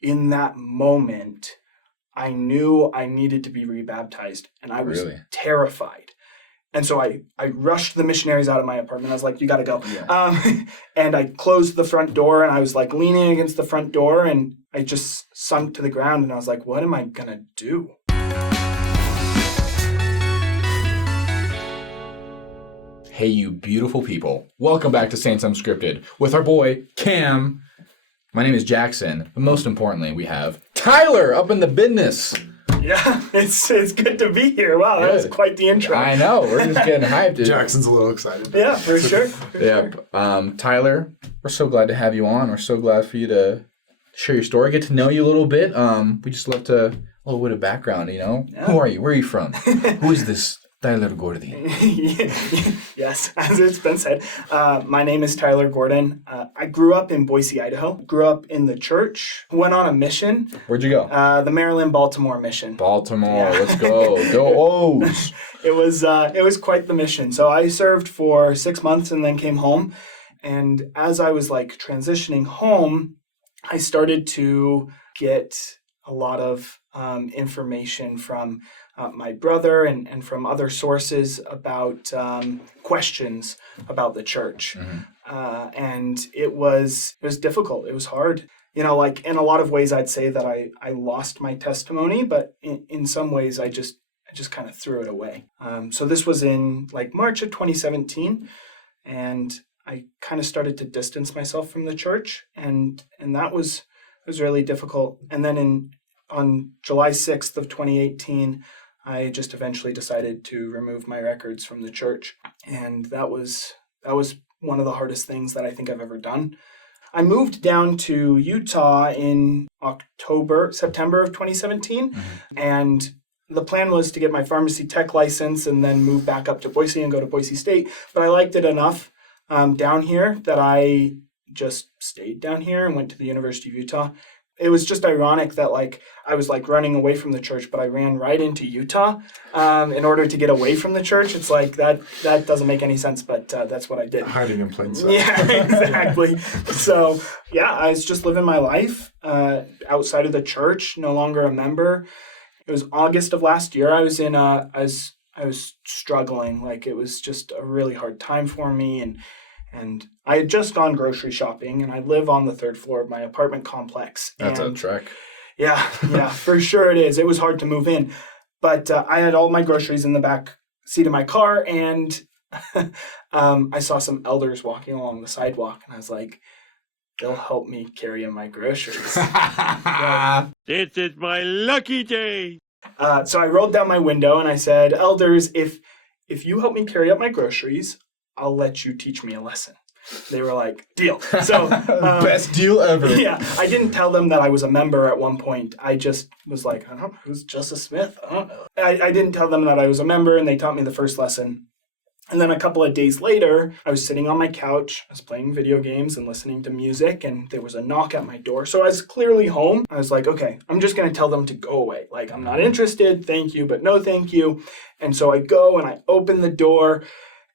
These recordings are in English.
in that moment, I knew I needed to be rebaptized, and I was terrified. And so I rushed the missionaries out of my apartment. I was like, you got to go. Yeah. And I closed the front door, and I was like leaning against the front door, and I just sunk to the ground, and I was like, what am I going to do? Hey, you beautiful people. Welcome back to Saints Unscripted with our boy, Cam. My name is Jackson, but most importantly, we have Tyler up in the business. Yeah, it's good to be here. Wow, that was quite the intro. I know, we're just getting hyped. Jackson's a little excited. Yeah, for sure. Tyler, we're so glad to have you on. We're so glad for you to share your story, get to know you a little bit. We just love to, a little bit of background, you know? Yeah. Who are you? Where are you from? Who is this Tyler Gordon? Yes, as it's been said. My name is Tyler Gordon. I grew up in Boise, Idaho. Grew up in the church. Went on a mission. Where'd you go? The Maryland-Baltimore mission. Baltimore, yeah. Let's go. Go O's. It was quite the mission. So I served for 6 months and then came home. And as I was like transitioning home, I started to get a lot of information from my brother and from other sources about questions about the church. Mm-hmm. And it was difficult. It was hard. You know, like in a lot of ways, I'd say that I lost my testimony, but in some ways, I just kind of threw it away. So this was in like March of 2017, and I kind of started to distance myself from the church, and that was really difficult. And then on July 6th of 2018, I just eventually decided to remove my records from the church. And that was one of the hardest things that I think I've ever done. I moved down to Utah in September of 2017. Mm-hmm. And the plan was to get my pharmacy tech license and then move back up to Boise and go to Boise State. But I liked it enough down here that I just stayed down here and went to the University of Utah. It was just ironic that like I was like running away from the church, but I ran right into Utah in order to get away from the church. It's like that doesn't make any sense, but that's what I did. Hiding in plain sight. Yeah, exactly. So yeah, I was just living my life outside of the church, no longer a member. It was August of last year. I was struggling. Like it was just a really hard time for me, and I had just gone grocery shopping, and I live on the third floor of my apartment complex. That's a trek. Yeah, for sure it is. It was hard to move in. But I had all my groceries in the back seat of my car, and I saw some elders walking along the sidewalk, and I was like, they'll help me carry in my groceries. This is my lucky day. So I rolled down my window, and I said, elders, if you help me carry up my groceries, I'll let you teach me a lesson. They were like, deal. So best deal ever. Yeah, I didn't tell them that I was a member at one point. I just was like, I don't know, who's Justice Smith? I don't know. I didn't tell them that I was a member, and they taught me the first lesson. And then a couple of days later, I was sitting on my couch, I was playing video games and listening to music, and there was a knock at my door. So I was clearly home. I was like, okay, I'm just going to tell them to go away. Like, I'm not interested, thank you, but no thank you. And so I go and I open the door,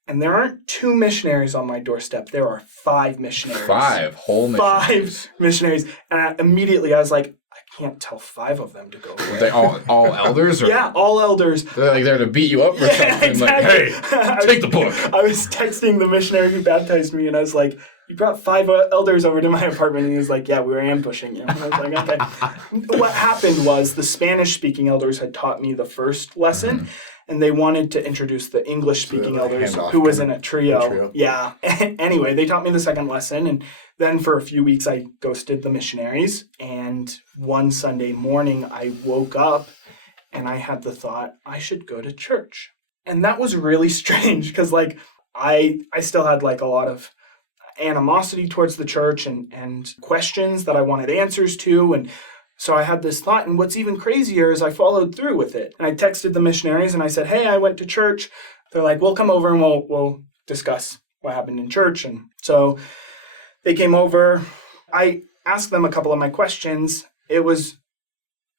and there aren't 2 missionaries on my doorstep. There are 5 missionaries. 5 whole missionaries. 5 missionaries. And immediately I was like, I can't tell 5 of them to go away. Were they all elders? Or? Yeah, all elders. They're like there to beat you up or something. Exactly. Like, hey, take the book. I was texting the missionary who baptized me, and I was like, you brought 5 elders over to my apartment. And he was like, yeah, we were ambushing you. And I was like, okay. What happened was the Spanish-speaking elders had taught me the first lesson. Mm-hmm. And they wanted to introduce the English-speaking elders who was in a trio. Yeah. Anyway, they taught me the second lesson. And then for a few weeks, I ghosted the missionaries. And one Sunday morning, I woke up and I had the thought, I should go to church. And that was really strange because, like, I still had, like, a lot of animosity towards the church and questions that I wanted answers to. And so I had this thought, and what's even crazier is I followed through with it. And I texted the missionaries, and I said, hey, I went to church. They're like, we'll come over, and we'll discuss what happened in church. And so they came over. I asked them a couple of my questions. It was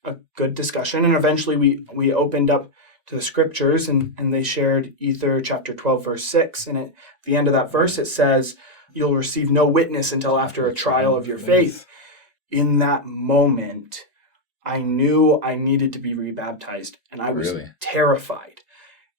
a good discussion, and eventually we opened up to the scriptures, and they shared Ether chapter 12, verse 6. And at the end of that verse, it says, you'll receive no witness until after a trial of your faith. in that moment, I knew I needed to be rebaptized, and I was terrified.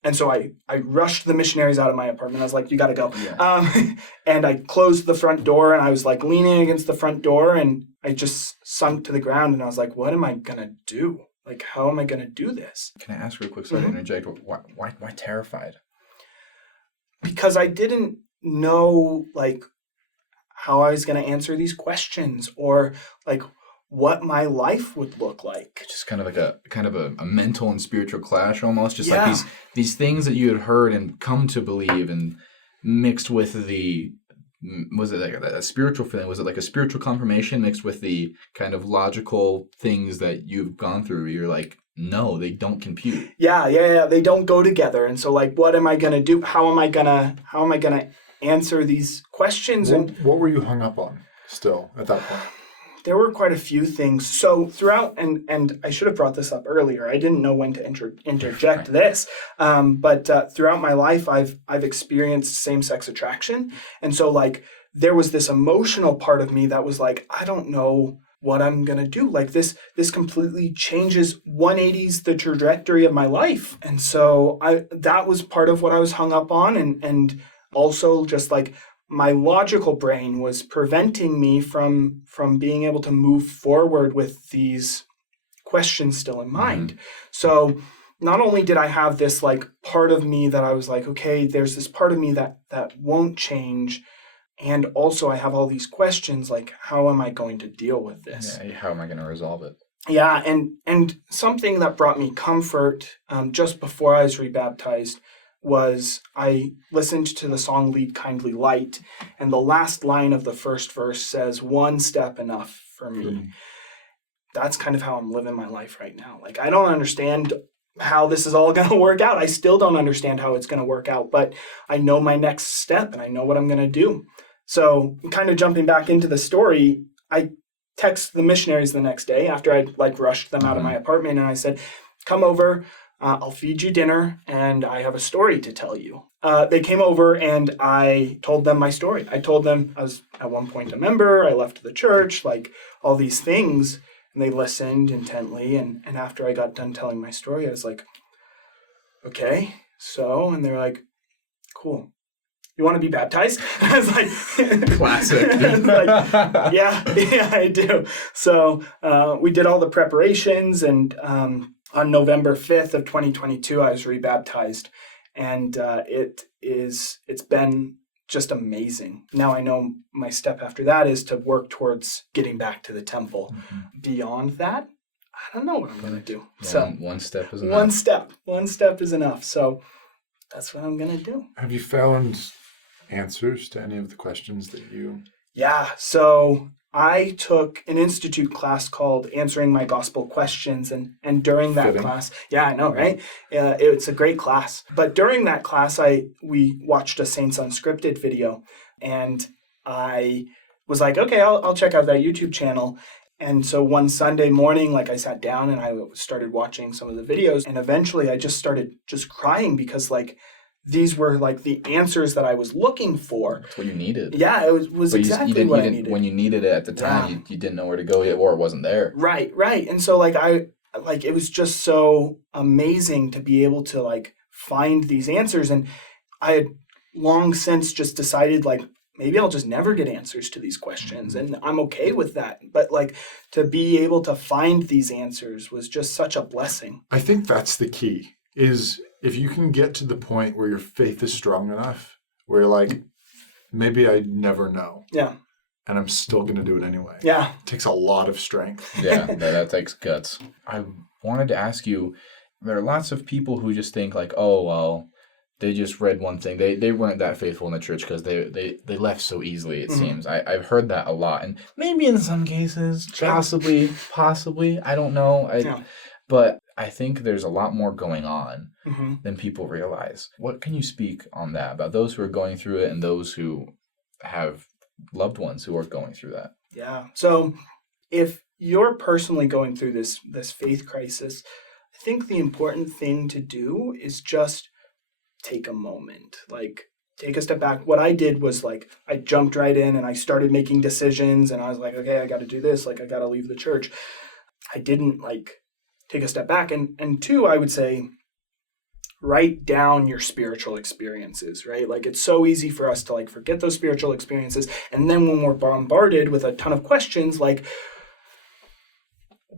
And so I rushed the missionaries out of my apartment. I was like, you got to go. Yeah. And I closed the front door, and I was like leaning against the front door, and I just sunk to the ground, and I was like, what am I going to do? Like, how am I going to do this? Can I ask real quick, sorry to interject, why terrified? Because I didn't know, like, how I was going to answer these questions, or like what my life would look like. Just kind of like a mental and spiritual clash almost. Just like these things that you had heard and come to believe, and mixed with was it like a spiritual feeling? Was it like a spiritual confirmation mixed with the kind of logical things that you've gone through? You're like, no, they don't compute. Yeah. They don't go together. And so, like, what am I going to do? How am I gonna answer these questions? What were you hung up on still at that point? There were quite a few things. So throughout, and I should have brought this up earlier. I didn't know when to interject this. But throughout my life, I've experienced same-sex attraction. And so, like, there was this emotional part of me that was like, I don't know what I'm going to do. Like, this completely changes 180s the trajectory of my life. And so that was part of what I was hung up on. And also just like, my logical brain was preventing me from being able to move forward with these questions still in mind. Mm-hmm. So not only did I have this like part of me that I was like, okay, there's this part of me that won't change. And also I have all these questions, like, how am I going to deal with this? Yeah, how am I going to resolve it? Yeah. And something that brought me comfort just before I was rebaptized was I listened to the song Lead Kindly Light, and the last line of the first verse says, one step enough for me. Mm-hmm. That's kind of how I'm living my life right now. Like, I don't understand how this is all going to work out. I still don't understand how it's going to work out, but I know my next step and I know what I'm going to do. So kind of jumping back into the story, I texted the missionaries the next day after I'd like rushed them out of my apartment, and I said, come over, I'll feed you dinner, and I have a story to tell you. They came over, and I told them my story. I told them I was at one point a member, I left the church, like all these things, and they listened intently. And after I got done telling my story, I was like, okay, so, and they're like, cool. You want to be baptized? I was like, classic. Like, yeah, I do. So we did all the preparations, and on November 5th of 2022, I was rebaptized, and it's been just amazing. Now I know my step after that is to work towards getting back to the temple. Mm-hmm. Beyond that, I don't know what I'm going to do. Yeah, so one step is enough. One step is enough. So that's what I'm going to do. Have you found answers to any of the questions that you... Yeah, so I took an institute class called Answering My Gospel Questions, and during that class, yeah, I know, right? It's a great class. But during that class, we watched a Saints Unscripted video, and I was like, okay, I'll check out that YouTube channel. And so one Sunday morning, like, I sat down and I started watching some of the videos, and eventually I just started just crying because, like, these were like the answers that I was looking for. That's what you needed. Yeah, it was exactly what I needed. When you needed it at the time, you didn't know where to go yet, or it wasn't there. Right. And so it was just so amazing to be able to like find these answers. And I had long since just decided, like, maybe I'll just never get answers to these questions, and I'm okay with that. But like, to be able to find these answers was just such a blessing. I think that's the key, is if you can get to the point where your faith is strong enough, where you're like, maybe I never know. Yeah. And I'm still going to do it anyway. Yeah. It takes a lot of strength. Yeah, that takes guts. I wanted to ask you, there are lots of people who just think like, oh, well, they just read one thing. They weren't that faithful in the church because they left so easily, it seems. I've heard that a lot. And maybe in some cases, possibly, I don't know. But I think there's a lot more going on than people realize. What can you speak on that, about those who are going through it and those who have loved ones who are going through that? Yeah. So if you're personally going through this faith crisis, I think the important thing to do is just take a moment. Like, take a step back. What I did was like, I jumped right in and I started making decisions, and I was like, okay, I got to do this. Like, I got to leave the church. I didn't like take a step back. And two, I would say, write down your spiritual experiences, right? Like, it's so easy for us to like forget those spiritual experiences. And then when we're bombarded with a ton of questions, like,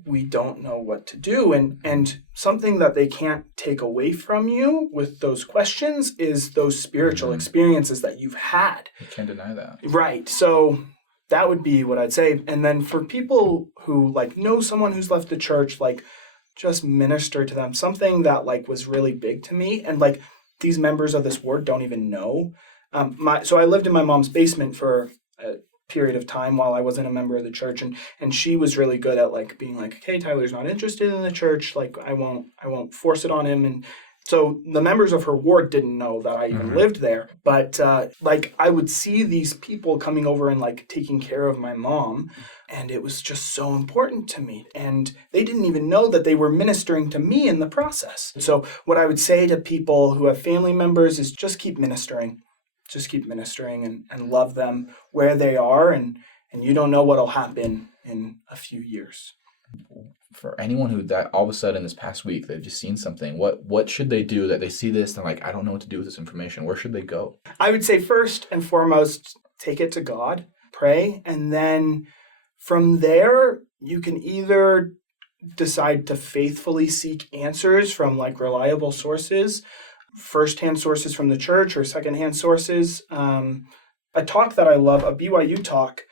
we don't know what to do. And something that they can't take away from you with those questions is those spiritual experiences that you've had. You can't deny that. Right. So that would be what I'd say. And then for people who like know someone who's left the church, like, just minister to them. Something that like was really big to me, and like these members of this ward don't even know. So I lived in my mom's basement for a period of time while I wasn't a member of the church, and she was really good at like being like, okay, Tyler's not interested in the church, like I won't force it on him. And so the members of her ward didn't know that I even lived there, but like I would see these people coming over and like taking care of my mom, and it was just so important to me. And they didn't even know that they were ministering to me in the process. So what I would say to people who have family members is just keep ministering. Just keep ministering and love them where they are, and you don't know what'll happen in a few years. For anyone who that all of a sudden this past week they've just seen something, what should they do that they see this and like, I don't know what to do with this information? Where should they go? I would say first and foremost, take it to God, pray, and then from there you can either decide to faithfully seek answers from like reliable sources, first-hand sources from the church or second-hand sources. A talk that I love, a BYU talk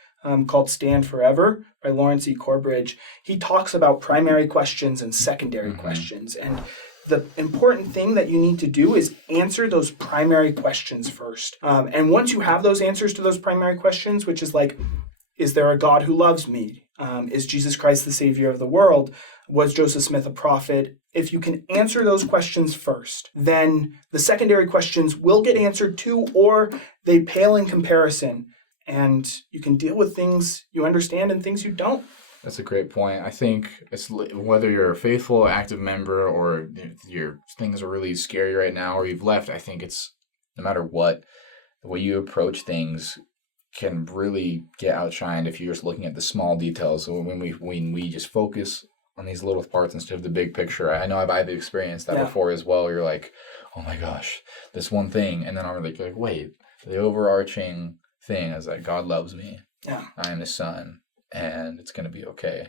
called Stand Forever by Lawrence E. Corbridge. He talks about primary questions and secondary questions. And the important thing that you need to do is answer those primary questions first. And once you have those answers to those primary questions, which is like, is there a God who loves me? Is Jesus Christ the Savior of the world? Was Joseph Smith a prophet? If you can answer those questions first, then the secondary questions will get answered too, or they pale in comparison. And you can deal with things you understand and things you don't. That's a great point. I think it's whether you're a faithful, active member or your things are really scary right now or you've left, I think it's no matter what, the way you approach things can really get outshined if you're just looking at the small details. So when we just focus on these little parts instead of the big picture, I know I've experienced that before as well. You're like, oh my gosh, this one thing. And then I'm like, wait, the overarching thing is that God loves me. Yeah. I am his son and it's going to be okay.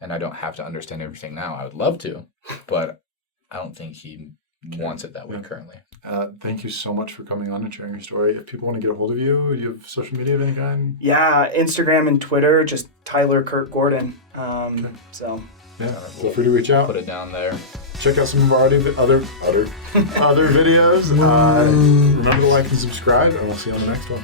And I don't have to understand everything now. I would love to, but I don't think he wants it that way currently. Thank you so much for coming on and sharing your story. If people want to get a hold of you, you have social media of any kind? Yeah, Instagram and Twitter, just Tyler Kurt Gordon. So yeah, feel free to reach out. Put it down there. Check out some of our other videos. Remember to like and subscribe, and we'll see you on the next one.